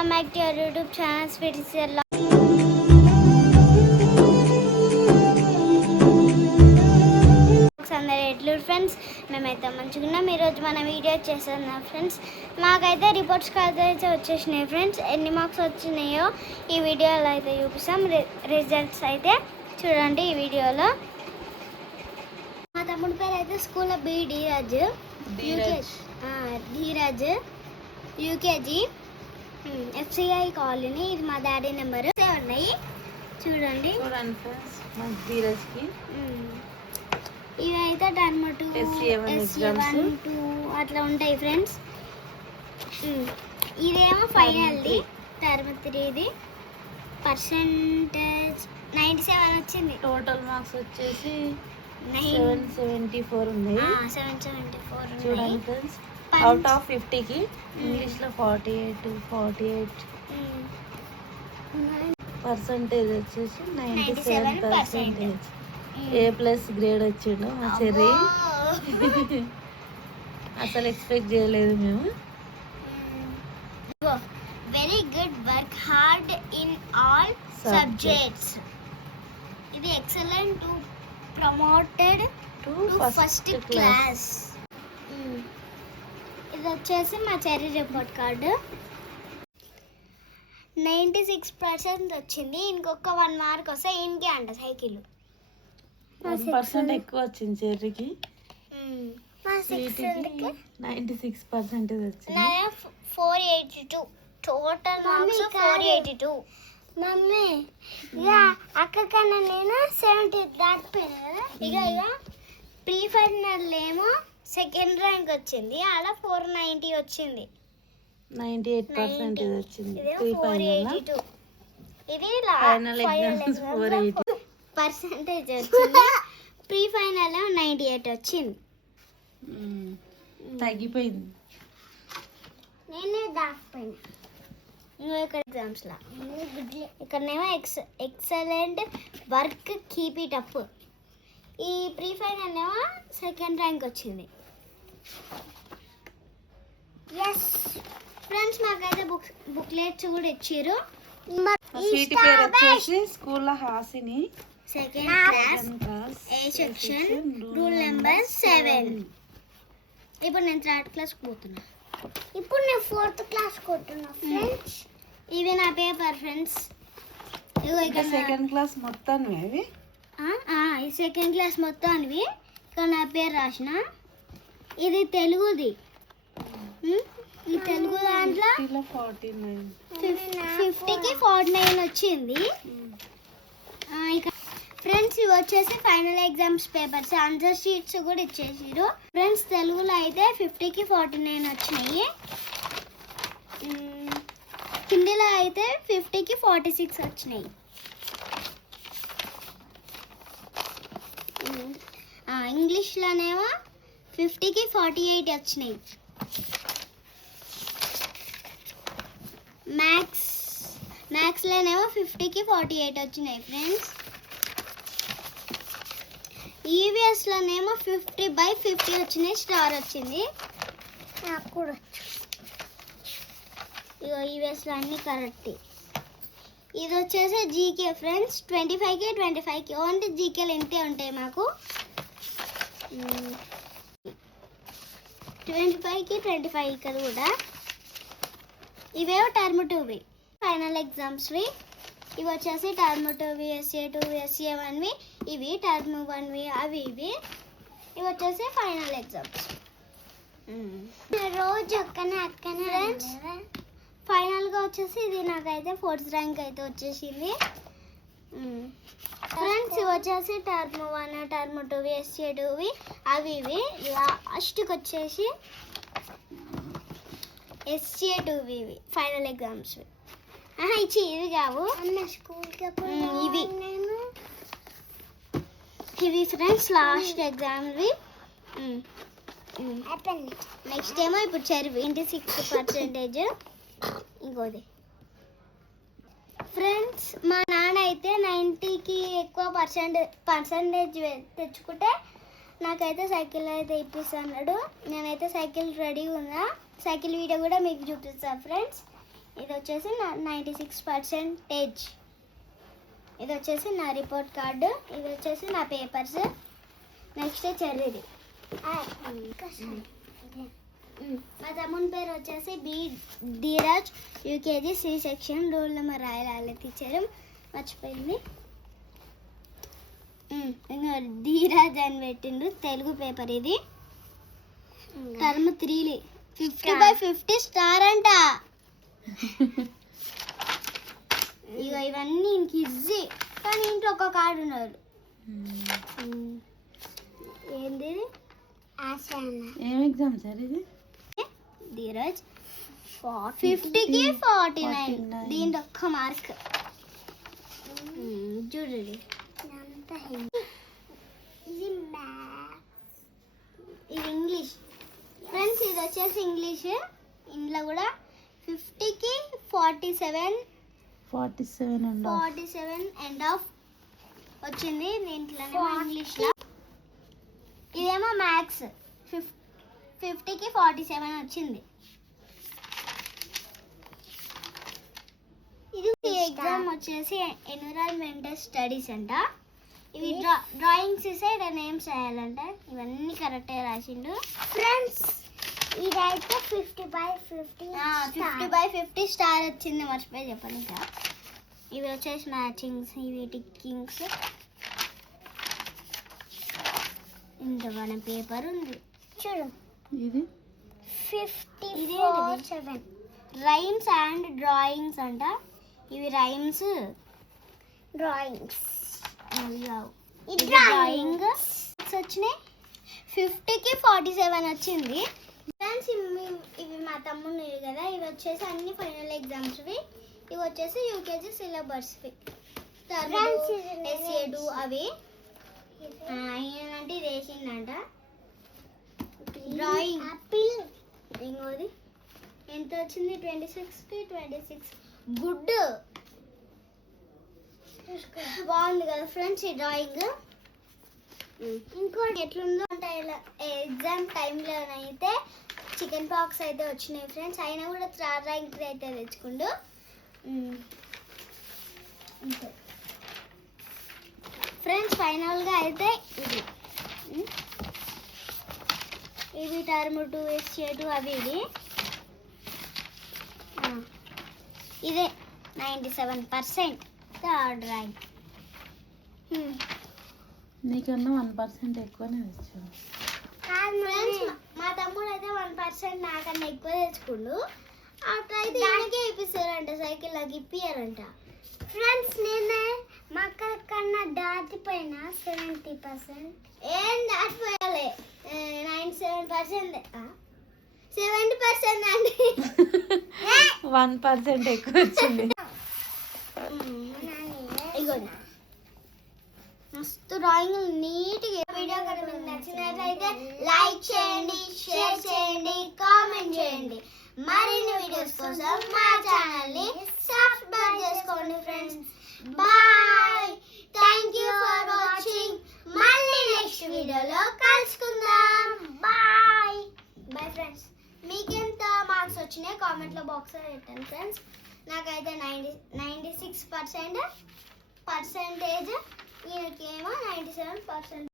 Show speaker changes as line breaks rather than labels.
Welcome back to your YouTube channel sweets అందరు ఎట్లు friends మేమైతే మంచిగా ఉన్నాం ఈరోజు మన వీడియో చేస్తున్నాం ఫ్రెండ్స్ మాకైతే రిపోర్ట్స్ కార్డ్స్ అయితే వచ్చేసినాయి ఫ్రెండ్స్ ఎన్ని మార్క్స్ వచ్చినాయో ఈ వీడియోలో అయితే చూపిస్తాం. రిజల్ట్స్ అయితే చూడండి ఈ వీడియోలో. మా తమ్ముడి పేరు అయితే స్కూల్లో B Dheeraj UKG Dheeraj UKG FCI colony ఇది మా డాడీ నెంబర్. ఉన్నాయి. చూడండి.
చూడండి ఫ్రెండ్స్ మా ధీరజ్కి
మ్మ్. ఇవి అయితే టర్మ్ టూ
SCA1
ఎస్సీ. వన్ టూ అట్లా ఉంటాయి ఫ్రెండ్స్. ఇదేమో ఫైనల్ది. టర్మ్ త్రీది పర్సంటేజ్ నైంటీ సెవెన్ వచ్చింది.
టోటల్ మార్క్స్ వచ్చేసి
నైన్
సెవెన్ సెవెంటీ ఫోర్ ఉన్నాయి
సెవెన్ సెవెంటీ ఫోర్
చూడండి ఫ్రెండ్స్.
Punch.
అవుట్ ఆఫ్ ఫిఫ్టీకి ఇంగ్లీష్లో forty eight forty eight percentage వచ్చేసి ninety seven
97%.
Percentage A plus grade వచ్చిండు మా చెర్రీ. అసలు ఎక్స్పెక్ట్ చేయలేదు మేము.
Very good work hard in all. Subjects ఇది excellent to promoted
to first class
వచ్చేసి మా Cherry report card ninety six percent వచ్చింది. ఇంకొక వన్ మార్క్ వస్తే ఇంకే అంట సైకిల్.
పర్సెంట్ ఎక్కువ వచ్చింది చెర్రీకి నైంటీ సిక్స్ పర్సెంటేజ్ వచ్చింది.
Four eighty two total marks four eighty two mummy ఇక అక్క కన్నా నేను సెవెంటీ దాటిపోయినా కదా ఇక ఇక ప్రీ ఫైనల్ ఏమో సెకండ్ ర్యాంక్ వచ్చింది. ఆడ ఫోర్ నైంటీ వచ్చింది.
నైంటీ ఎయిట్ పర్సెంటేజ్ వచ్చింది
ఇదేమో
pre
four
final?
Eighty two. ఇది
final exams four eighty.
Percentage వచ్చింది. ప్రీ ఫైనల్ నైంటీ ఎయిట్ వచ్చింది.
తగ్గిపోయింది.
నేనే ఇక్కడ ఎగ్జామ్స్లో ఇక్కడనేమో ex excellent work keep it up. ఈ ప్రీ ఫైనల్ ఏమో సెకండ్ ర్యాంక్ వచ్చింది. ఎస్ ఫ్రెండ్స్ మాకైతే బుక్ బుక్లెట్స్ కూడా ఇచ్చారు.
సీటు పేరు వచ్చేసి స్కూల్లో Hasini.
Second class A section roll number seven ఇప్పుడు నేను థర్డ్ క్లాస్ పోతున్నా. ఇప్పుడు నేను ఫోర్త్ క్లాస్ పోతున్నా ఫ్రెండ్స్ ఇవి నా పేపర్ ఫ్రెండ్స్ ఇగో
ఇంకా
ఇక్కడ
సెకండ్ క్లాస్ మొత్తం
ఈ సెకండ్ క్లాస్ మొత్తం అనివి ఇక్కడ నా పేరు రాసిన. ఇది తెలుగుది. ఈ తెలుగు దాంట్లో ఫిఫ్టీకి ఫార్టీ నైన్ వచ్చింది. ఫ్రెండ్స్ ఇవి వచ్చేసి final exams papers answer sheets కూడా ఇచ్చేసారు ఫ్రెండ్స్ తెలుగులో అయితే ఫిఫ్టీకి ఫార్టీ నైన్ వచ్చినాయి. హిందీలో అయితే ఫిఫ్టీకి ఫార్టీ సిక్స్ వచ్చినాయి. ఇంగ్లీష్లోనేమో ఫిఫ్టీకి ఫార్టీ ఎయిట్ వచ్చినాయి. మ్యాథ్స్ మ్యాథ్స్లోనేమో ఫిఫ్టీకి ఫార్టీ ఎయిట్ వచ్చినాయి ఫ్రెండ్స్. ఈవీఎస్లోనేమో ఫిఫ్టీ బై ఫిఫ్టీ వచ్చినాయి స్టార్ వచ్చింది. నాకు కూడా ఇగో ఈవీఎస్లో అన్నీ కరెక్ట్. ఇది వచ్చేసి జీకే ఫ్రెండ్స్ ట్వంటీ ఫైవ్కి ట్వంటీ ఫైవ్కి. ఓన్లీ జీకేలు ఇంతే ఉంటాయి మాకు. ట్వంటీ ఫైవ్కి ట్వంటీ ఫైవ్ ఇక్కడ కూడా. ఇవేవో టర్మ్ టూవి ఫైనల్ ఎగ్జామ్స్వి ఇవి వచ్చేసి టర్మ్ టూవి ఎస్ఏ టూ ఎస్ఏ వన్వి ఇవి టర్మ్ వన్వి అవి ఇవి. ఇవి వచ్చేసి ఫైనల్ ఎగ్జామ్స్ రోజు అక్కనే అక్కనే ఫైనల్గా వచ్చేసి ఇది నాకైతే ఫోర్త్ ర్యాంక్ అయితే వచ్చేసింది. ఫ్రెండ్స్ ఇవి వచ్చేసి term one term two SA టూవి అవి ఇవి లాస్ట్కి వచ్చేసి ఎస్సీ టూవి ఇవి ఫైనల్ ఎగ్జామ్స్. ఆహా ఇచ్చి ఇవి కావు. స్కూల్కి ఇవి. ఇవి ఫ్రెండ్స్ లాస్ట్ ఎగ్జామ్వి. నెక్స్ట్ ఏమో ఇప్పుడు చదివి ఇంటి సిక్స్ పర్సెంటేజ్ ఇంకోది. ఫ్రెండ్స్ మా నాన్న అయితే నైంటీకి ఎక్కువ పర్సెంట్ పర్సంటేజ్ తెచ్చుకుంటే నాకైతే సైకిల్ అయితే ఇప్పిస్తున్నాడు. నేనైతే సైకిల్ రెడీ ఉందా సైకిల్ వీడియో కూడా మీకు చూపిస్తాను ఫ్రెండ్స్. ఇది వచ్చేసి నా నైంటీ సిక్స్ పర్సెంటేజ్. ఇది వచ్చేసి నా రిపోర్ట్ కార్డు. ఇది వచ్చేసి నా పేపర్స్. నెక్స్ట్ చెర్రీది మ్మ్. మా తమ్ముని పేరు వచ్చేసి B Dheeraj UKG C section roll number రాయాలి టీచర్. మర్చిపోయింది. ఇంకా ధీరాజ్ అని పెట్టిండు. తెలుగు పేపర్ ఇది. Term three fifty by fifty star అంట. ఇక ఇవన్నీ ఇంక ఈజీ. కానీ ఇంట్లో ఒక కార్డు. ఏంది ఇది?
ఏం ఎగ్జామ్ సార్ ఇది?
ధీరజ్. ఫిఫ్టీకి ఫార్టీ నైన్.
49.
దీంట్లో ఒక్క మార్క్. చూడండి. ఇది ఇంగ్లీష్. ఫ్రెండ్స్ ఇది వచ్చేసి ఇంగ్లీష్. ఇందులో కూడా ఫిఫ్టీకి forty seven.
Forty seven and
forty seven end of వచ్చింది. దీంట్లో ఇంగ్లీష్లో. ఇదేమో మ్యాథ్స్. ఫిఫ్ ఫిఫ్టీకి ఫార్టీ సెవెన్ వచ్చింది. ఇది ఎగ్జామ్ వచ్చేసి ఎన్విరాన్మెంటల్ స్టడీస్ అంట. ఇవి డ్రా డ్రాయింగ్స్ ఇస్తే ఇక్కడ నేమ్స్ రాయాలంట. ఇవన్నీ కరెక్టే రాసిండు. ఫ్రెండ్స్ ఇదైతే fifty by fifty fifty by fifty star వచ్చింది. మర్చిపోయి చెప్పండి ఇంకా. ఇవి వచ్చేసి మ్యాచింగ్స్ ఇవి టిక్కింగ్స్ ఇంకా మన పేపర్ ఉంది. చూడు.
ఇది?
Fifty seven rhymes and drawings అంట. ఇవి రైమ్స్ డ్రాయింగ్స్ ఇది డ్రాయింగ్ వచ్చినాయి. ఫిఫ్టీకి ఫార్టీ సెవెన్ వచ్చింది. ఫ్రెండ్స్ ఇవి మా తమ్ముడు కదా. ఇవి వచ్చేసి అన్ని ఫైనల్ ఎగ్జామ్స్వి ఇవి వచ్చేసి యూకేజీ సిలబస్వి ఎస్ఏడు అవి. ఆ, ఏంటంటే ఇది వేసిందంట. డ్రాయింగ్ ఆపిల్ ఇంకోది? ఎంత వచ్చింది? ట్వంటీ సిక్స్కి ట్వంటీ సిక్స్ గుడ్ బాగుంది కదా ఫ్రెండ్స్ ఈ డ్రాయింగ్ ఇంకోటి ఎట్లుందో అంటే ఎగ్జామ్ టైంలో అయితే చికెన్ పాక్స్ అయితే వచ్చినాయి ఫ్రెండ్స్. అయినా కూడా థర్డ్ ర్యాంక్ అయితే తెచ్చుకుండు. అంతే ఫ్రెండ్స్ ఫైనల్గా అయితే ఇది. ఉమ్. ఇవి టర్మ్ టూ ఎస్ టూ అవి ఇవి. ఆ. ఇదే ninety seven percent third rank
నీకన్నా వన్ పర్సెంట్ ఎక్కువనే
ఫ్రెండ్స్ మా తమ్ముడు అయితే వన్ పర్సెంట్ నాకన్నా ఎక్కువ తెచ్చుకుండు అట్లయితే దానికే ఇప్పిస్తారంట సైకిల్ లాగా ఇప్పియారంట ఫ్రెండ్స్ నేనే అక్క కన్నా దాటిపోయిన సెవెంటీ పర్సెంట్ ఏం దాటిపోయాలి? Ninety seven percent seventy percent అండి.
వన్ పర్సెంట్ ఎక్కువ వచ్చింది.
ఇగోండి మస్తు డ్రాయింగ్ నీట్గా వీడియో కనుక మీకు నచ్చినట్లయితే లైక్ చేయండి షేర్ చేయండి కామెంట్ చేయండి. మరిన్ని వీడియోస్ కోసం మా ఛానల్ని సబ్స్క్రైబ్ చేసుకోండి friends bye thank you for watching మళ్ళీ నెక్స్ట్ వీడియోలో కలుసుకుందాం. బాయ్ బాయ్ ఫ్రెండ్స్ మీకెంత మార్క్స్ వచ్చినాయి కామెంట్లో బాక్స్లో పెట్టండి ఫ్రెండ్స్ నాకైతే ninety ninety six percent percentage ఈయనకేమో ninety seven percent